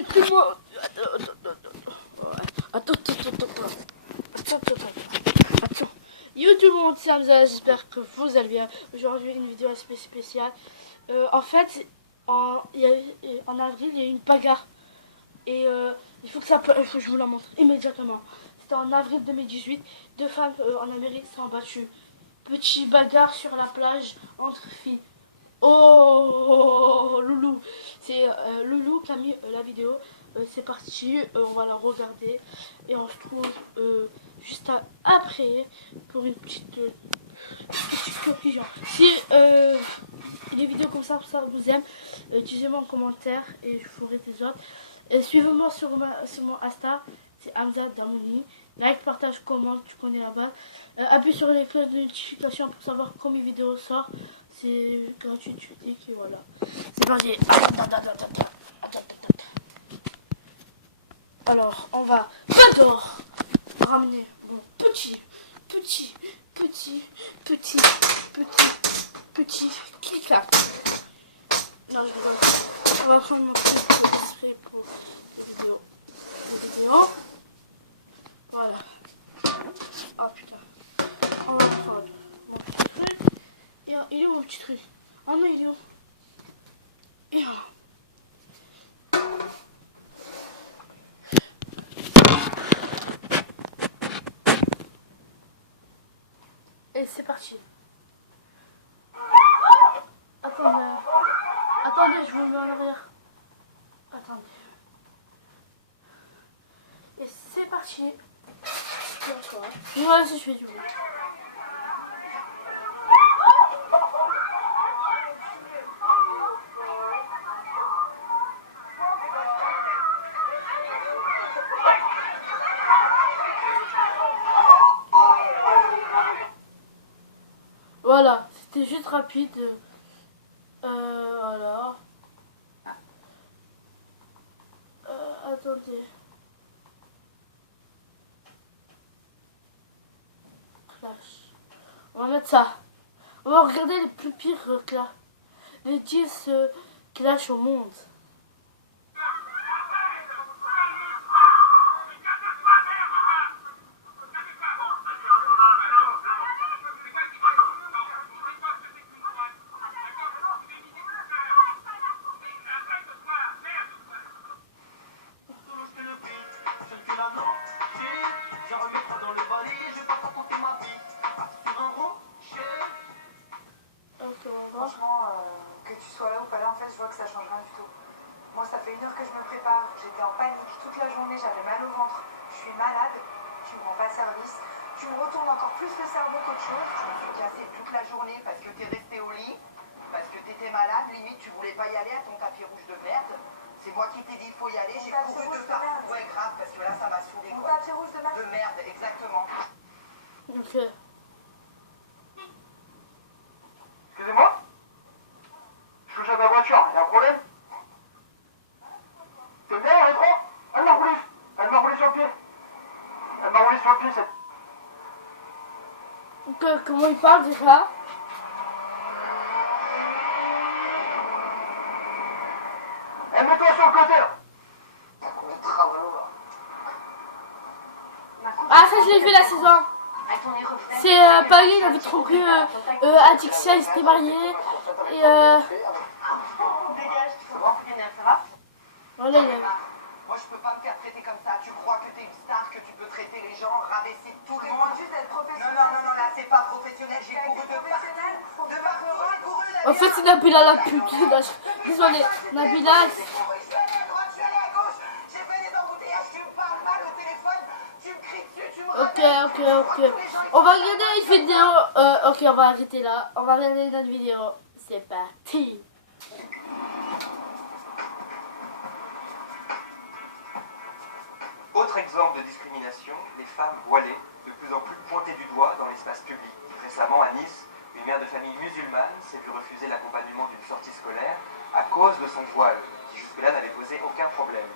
Excuse-moi. Attends. Yo tout le monde, c'est Hamza, j'espère que vous allez bien. Aujourd'hui, une vidéo assez spéciale. En fait, en avril, il y a eu une bagarre. Et il faut que je vous la montre immédiatement. C'était en avril 2018. Deux femmes en Amérique se sont battues. Petit bagarre sur la plage entre filles. Oh, Loulou. C'est Loulou qui a mis la vidéo. C'est parti, on va la regarder. Et on se trouve juste après pour une petite conclusion. Si les vidéos comme ça vous aime, dites-moi en commentaire et je ferai des autres. Suivez-moi sur mon Insta, c'est Hamza Damouni. Like, partage, commente, tu connais la base. Appuie sur les cloches de notification pour savoir quand mes vidéos sortent. C'est gratuit, tu dis que voilà. C'est parti. Alors, on va d'abord ramener mon petit clic-clac. Non, je rigole. On va prendre mon petit spray pour les vidéos. Voilà. Oh putain. On va prendre mon petit truc. Et il est où mon petit truc? Oh non, il est où? Et voilà. Et c'est parti. Attendez, je me mets en arrière. Attendez. Et c'est parti. Voilà, si je fais du bruit. Voilà, c'était juste rapide. Voilà. Attendez. Clash. On va mettre ça. On va regarder les plus pires clash. Les 10 clash au monde. Franchement, que tu sois là ou pas là, en fait, je vois que ça change rien du tout. Moi, ça fait 1 heure que je me prépare. J'étais en panique toute la journée, j'avais mal au ventre. Je suis malade, tu me rends pas service. Tu me retournes encore plus le cerveau qu'autre chose. Je me suis cassée toute la journée parce que t'es resté au lit, parce que t'étais malade. Limite, tu voulais pas y aller à ton tapis rouge de merde. C'est moi qui t'ai dit il faut y aller. J'ai couru de partout. Ouais, grave, parce que là, ça m'a saoulé. Mon tapis rouge de merde. De merde, exactement. Ok. Excusez-moi? Je touche à ma voiture, y'a un problème? T'es bien, rétro? Elle m'a roulé sur le pied. Elle m'a roulé sur le pied, cette... Comment il parle déjà? Eh, mets-toi sur le côté, là. Ah, ça, je l'ai vu la saison. C'est Paris, il avait trompé Adixia, il s'était marié. Et voilà, il a... Moi, je peux pas me faire traiter comme ça. Tu crois que t'es une star, que tu peux traiter les gens, rabaisser tout le monde? Juste être professionnel. Non, là, c'est pas professionnel. J'ai couru de partout. De partout, j'ai couru. En fait, c'est Nabila la pute. Désolé, Nabila. Je suis allé à droite, je suis allé à gauche. J'ai fait des embouteillages. Tu me parles mal au téléphone. Tu me cries dessus, tu me Ok. On va regarder une vidéo. Ok, on va arrêter là. On va regarder notre vidéo. C'est parti. Autre exemple de discrimination, les femmes voilées, de plus en plus pointées du doigt dans l'espace public. Récemment, à Nice, une mère de famille musulmane s'est vue refuser l'accompagnement d'une sortie scolaire à cause de son voile, qui jusque-là n'avait posé aucun problème.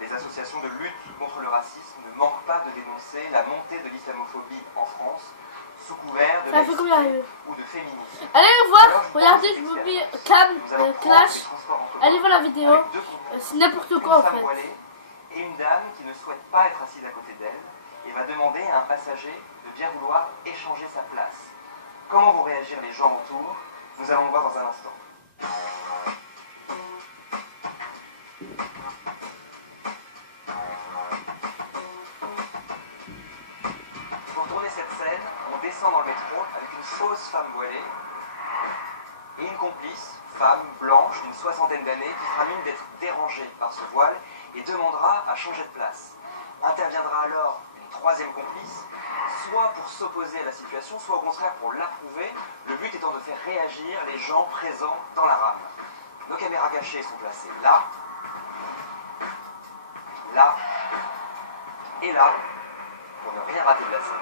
Les associations de lutte contre le racisme ne manquent pas de dénoncer la montée de l'islamophobie en France, sous couvert de laïcité ou de féminisme. Allez voir, regardez, je vous mets Cam Clash. Allez voir la vidéo. avec deux complices, C'est n'importe une quoi en femme fait. voilée et une dame qui ne souhaite pas être assise à côté d'elle et va demander à un passager de bien vouloir échanger sa place. Comment vont réagir les gens autour? Nous allons le voir dans un instant. Pour tourner cette scène, on descend dans le métro avec une fausse femme voilée et une complice, femme blanche d'une soixantaine d'années, qui fera mine d'être dérangée par ce voile et demandera à changer de place. Interviendra alors une troisième complice, soit pour s'opposer à la situation, soit au contraire pour l'approuver, le but étant de faire réagir les gens présents dans la rame. Nos caméras cachées sont placées là, là et là, pour ne rien rater de la scène.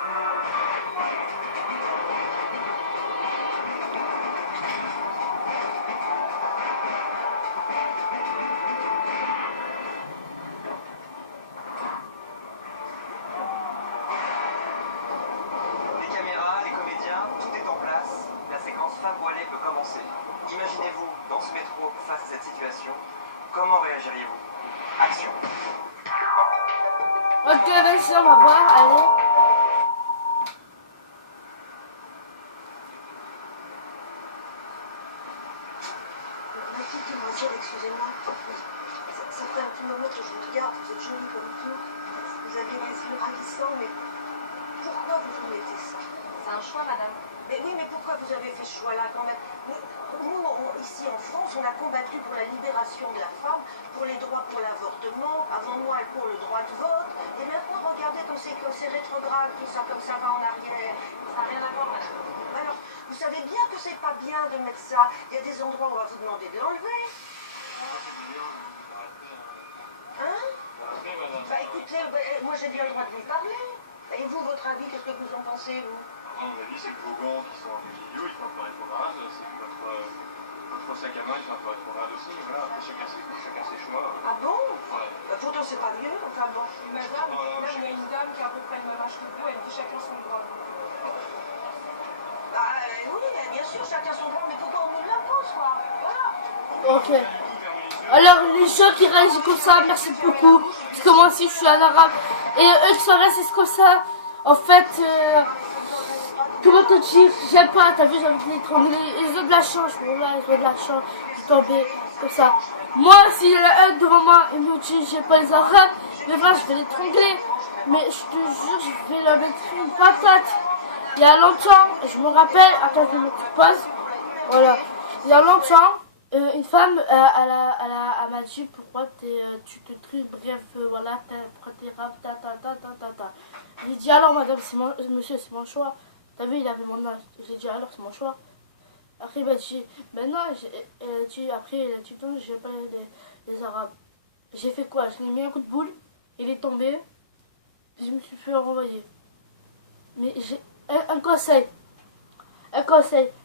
Les caméras, les comédiens, tout est en place. La séquence femme voilée peut commencer. Imaginez-vous dans ce métro face à cette situation. Comment réagiriez-vous? Action. Ok, vas-y, on va voir. Allez. Ma petite demoiselle, excusez-moi. Ça fait un petit moment que je vous regarde, vous êtes jolie comme tout. Vous avez les yeux ravissants, mais pourquoi vous mettez ça? C'est un choix, madame. Mais oui, mais pourquoi vous avez fait ce choix-là quand même? Nous, ici en France, on a combattu pour la libération de la femme, pour les droits pour l'avortement, avant moi pour le droit de vote, et maintenant regardez comme c'est rétrograde, tout ça, comme ça va en arrière. Ça n'a rien à voir, madame. Alors, vous savez bien que c'est pas bien de mettre ça. Il y a des endroits où on va vous demander de l'enlever. Hein? Bah écoutez, moi j'ai bien le droit de vous parler. Et vous, votre avis, qu'est-ce que vous en pensez, vous? À mon avis, c'est que vos gants qui sont un peu idiots, ils font un peu rétrograde. C'est que votre sac à main, il fait un peu rétrograde aussi. Voilà, après chacun ses goûts, chacun ses choix. Ah bon? Ouais. Bah pourtant c'est pas vieux, enfin bon. Madame, là, il y a une dame qui a à peu près le même âge que vous, elle dit chacun son droit. Bah oui, bien sûr, chacun son droit, mais pourquoi on nous l'impose, quoi? Voilà. Ok. Alors, les gens qui réagissent comme ça, merci beaucoup. Parce que moi aussi, je suis un arabe. Et eux qui sont restés comme ça, en fait, comment te dire, j'aime pas, t'as vu, j'ai envie de l'étrangler. Ils ont de la chance, voilà, ils ont de la chance. Je suis tombée comme ça. Moi, s'il y en a un devant moi, il me dit, j'aime pas les arabes, mais voilà, je vais l'étrangler. Mais je te jure, je vais leur mettre une patate. Il y a longtemps, je me rappelle, attends, je me pose. Voilà. Il y a longtemps, une femme, elle m'a dit pourquoi tu te trucs, bref, voilà, pourquoi t'es rap, ta. J'ai dit alors madame, monsieur, c'est mon choix. T'as vu, il avait mon âge. J'ai dit alors c'est mon choix. Après il m'a dit, ben non, après il a dit non, j'aime pas les arabes. J'ai fait quoi? Je lui ai mis un coup de boule, il est tombé, je me suis fait renvoyer. Mais j'ai un conseil,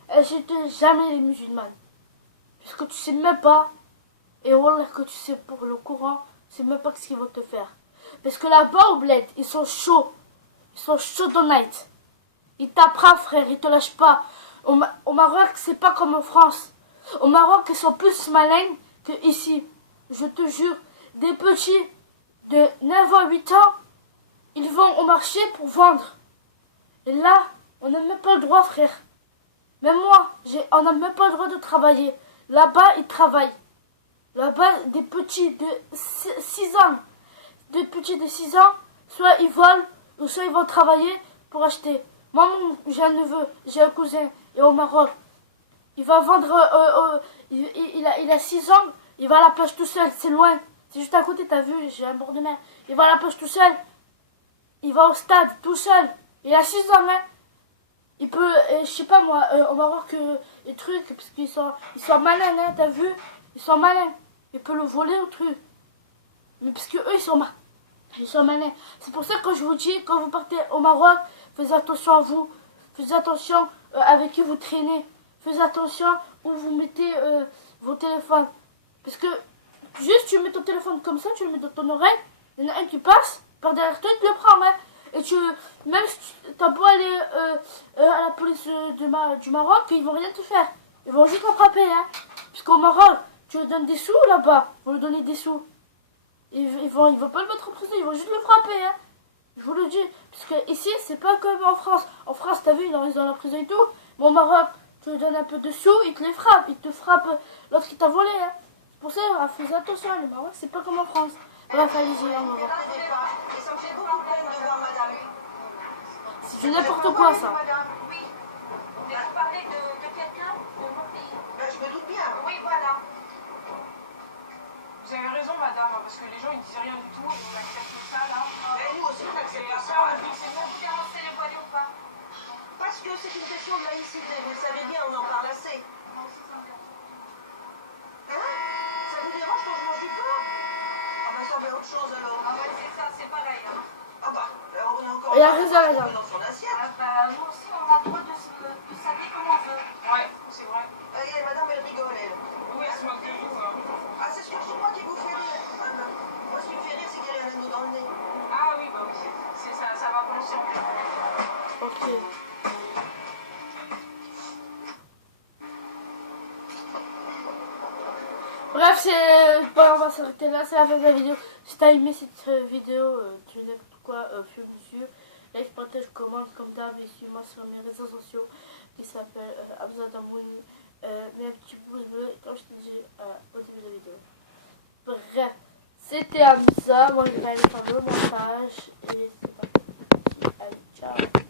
insulte jamais les musulmanes. Parce que tu sais même pas, et voilà que tu sais pour le courant, tu sais même pas ce qu'ils vont te faire. Parce que là-bas au bled, ils sont chauds dans night. Ils t'apprennent frère, ils te lâchent pas. Au Maroc, c'est pas comme en France. Au Maroc, ils sont plus malins que ici. Je te jure, des petits de 9 ans, 8 ans, ils vont au marché pour vendre. Et là, on n'a même pas le droit, frère. Même moi, on n'a même pas le droit de travailler. Là-bas, ils travaillent. Là-bas, des petits de 6 ans. Des petits de 6 ans, soit ils volent, ou soit ils vont travailler pour acheter. Moi, j'ai un neveu, j'ai un cousin, et au Maroc, il va vendre, il a 6 ans, il va à la plage tout seul, c'est loin. C'est juste à côté, t'as vu, j'ai un bord de mer. Il va à la plage tout seul. Il va au stade tout seul. Il a 6 ans, hein. Il peut, je sais pas moi, au Maroc, les trucs, parce qu'ils sont malins, hein, t'as vu? Ils sont malins. Il peut le voler au truc. Mais parce que eux, ils sont malins. C'est pour ça que je vous dis, quand vous partez au Maroc, faites attention à vous. Faites attention avec qui vous traînez. Faites attention où vous mettez vos téléphones. Parce que juste tu mets ton téléphone comme ça, tu le mets dans ton oreille, il y en a un qui passe, par derrière toi, tu le prends, hein. Et même si tu as beau aller à la police du Maroc, ils vont rien te faire. Ils vont juste te frapper, hein. Parce qu'au Maroc, tu lui donnes des sous là-bas, vous lui donnez des sous. Ils vont pas le mettre en prison, ils vont juste le frapper, hein. Je vous le dis. Parce que ici, c'est pas comme en France. En France, t'as vu, ils restent dans la prison et tout. Mais au Maroc, tu lui donnes un peu de sous, ils te les frappent. Ils te frappent lorsqu'il t'a volé, hein. C'est pour ça, fais attention, le Maroc, c'est pas comme en France. Bref, allez-y, on va voir. Et ça me fait beaucoup de peine de voir madame. C'est du n'importe quoi, ça. Oui. Mais vous parlez de quelqu'un de mon pays. Ben, je me doute bien. Oui, voilà. Vous avez raison, madame, parce que les gens ils disent rien du tout, ils acceptent ça là. Et nous aussi, on Et accepte après, ça. on dit c'est bon. Vous dénoncez les voilés ou pas? Parce que c'est une question de laïcité, vous le savez bien, on en parle assez. Hein? Ça vous dérange quand je mange du porc? Ah ben ça met autre chose alors. Ah ben c'est ça, c'est pareil. Hein. Ah bah, alors on est encore Il a raison, madame. dans son assiette. Ah bah, nous aussi, on a le droit de s'habiller comme on veut. Ouais, c'est vrai. Et madame, elle rigole, elle. Oui, elle se moque de vous. Ah, c'est moi qui vous fait rire. Ah, ben, moi, ce qui me fait rire, c'est qu'elle a un anneau dans le nez. Ah oui, bah oui, c'est ça, ça va ensemble. Ok. Bref, on va s'arrêter là, c'est la fin de la vidéo. Si t'as aimé cette vidéo, tu n'importe quoi, fume dessus. Like, partage, commente comme d'hab et suis-moi sur mes réseaux sociaux qui s'appellent Hamza Damoun. Mets un petit pouce bleu, comme je t'ai dit au début de la vidéo. Bref, c'était Hamza, moi je vais aller faire le montage et c'est parti. Allez, ciao.